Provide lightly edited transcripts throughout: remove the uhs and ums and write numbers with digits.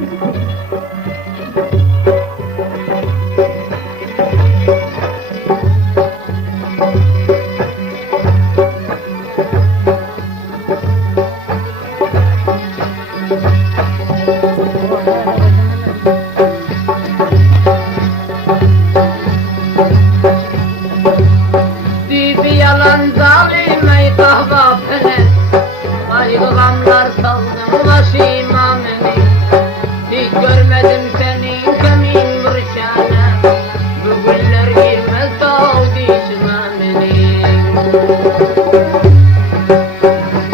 Bir yalan zalim ey kahva felek, kaygılamlar saldım başıma beni. Hiç görmedim senin kemin burçana, bu güller girmez dağ dişime benim.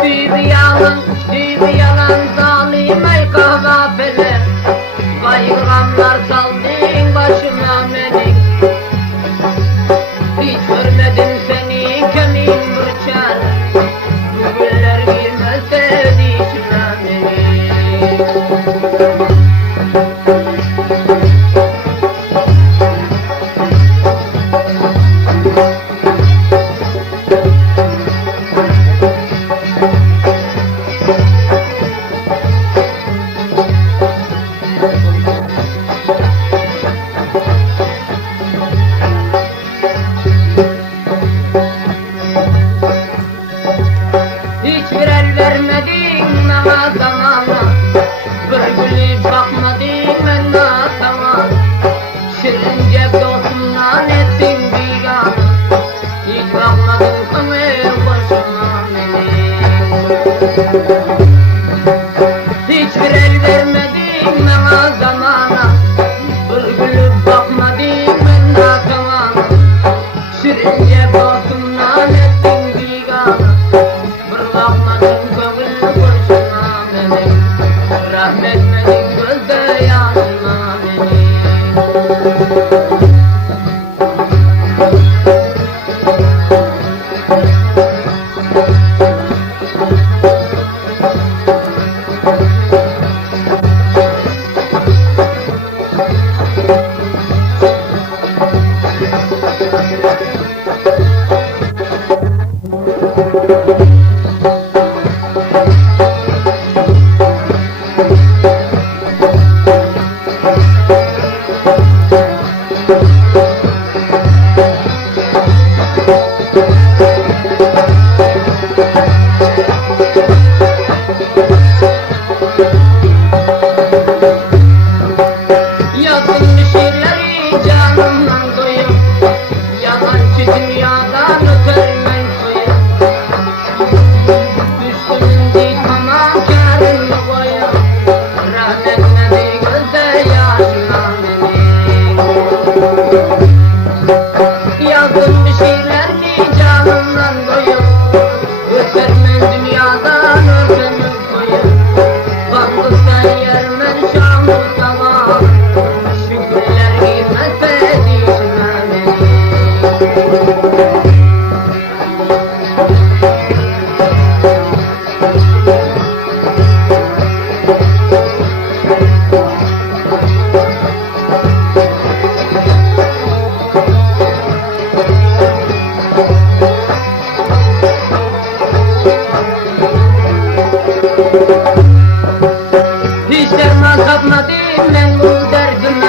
Bir yalan zalim ey kahva felek, kaygılamlar saldım başıma beni. Hiç görmedim seni kemin burçan, bu güller girmezse dişime beni. Hiçbir el vermedin bana zamana, bir gülüp bakmadın bana sana. Şirin cep dostumdan ettin bigana, hiç bakmadın kanı başıma benim. Hiçbir el vermedin bana zamana, bir gülüp bakmadın bana sana. Şirin cep dostumdan ettin bigana, bakmadın gönül başıma benim, rahmetmedin gözde yaşıma benim. Yazın şiirleri canımdan doyup, yalancı dünyadan ötermen koyup. Düştüm dikmama karını koyup, rahmetmedi gözde yaşına benim. Yazın şiirleri canımdan doyup, ötermen dünyadan ötermen koyup. Bakırsan yermen şamlı zaman, şükürler girmezse dişime benim. Hiç derman kapmadım ben bu derdime,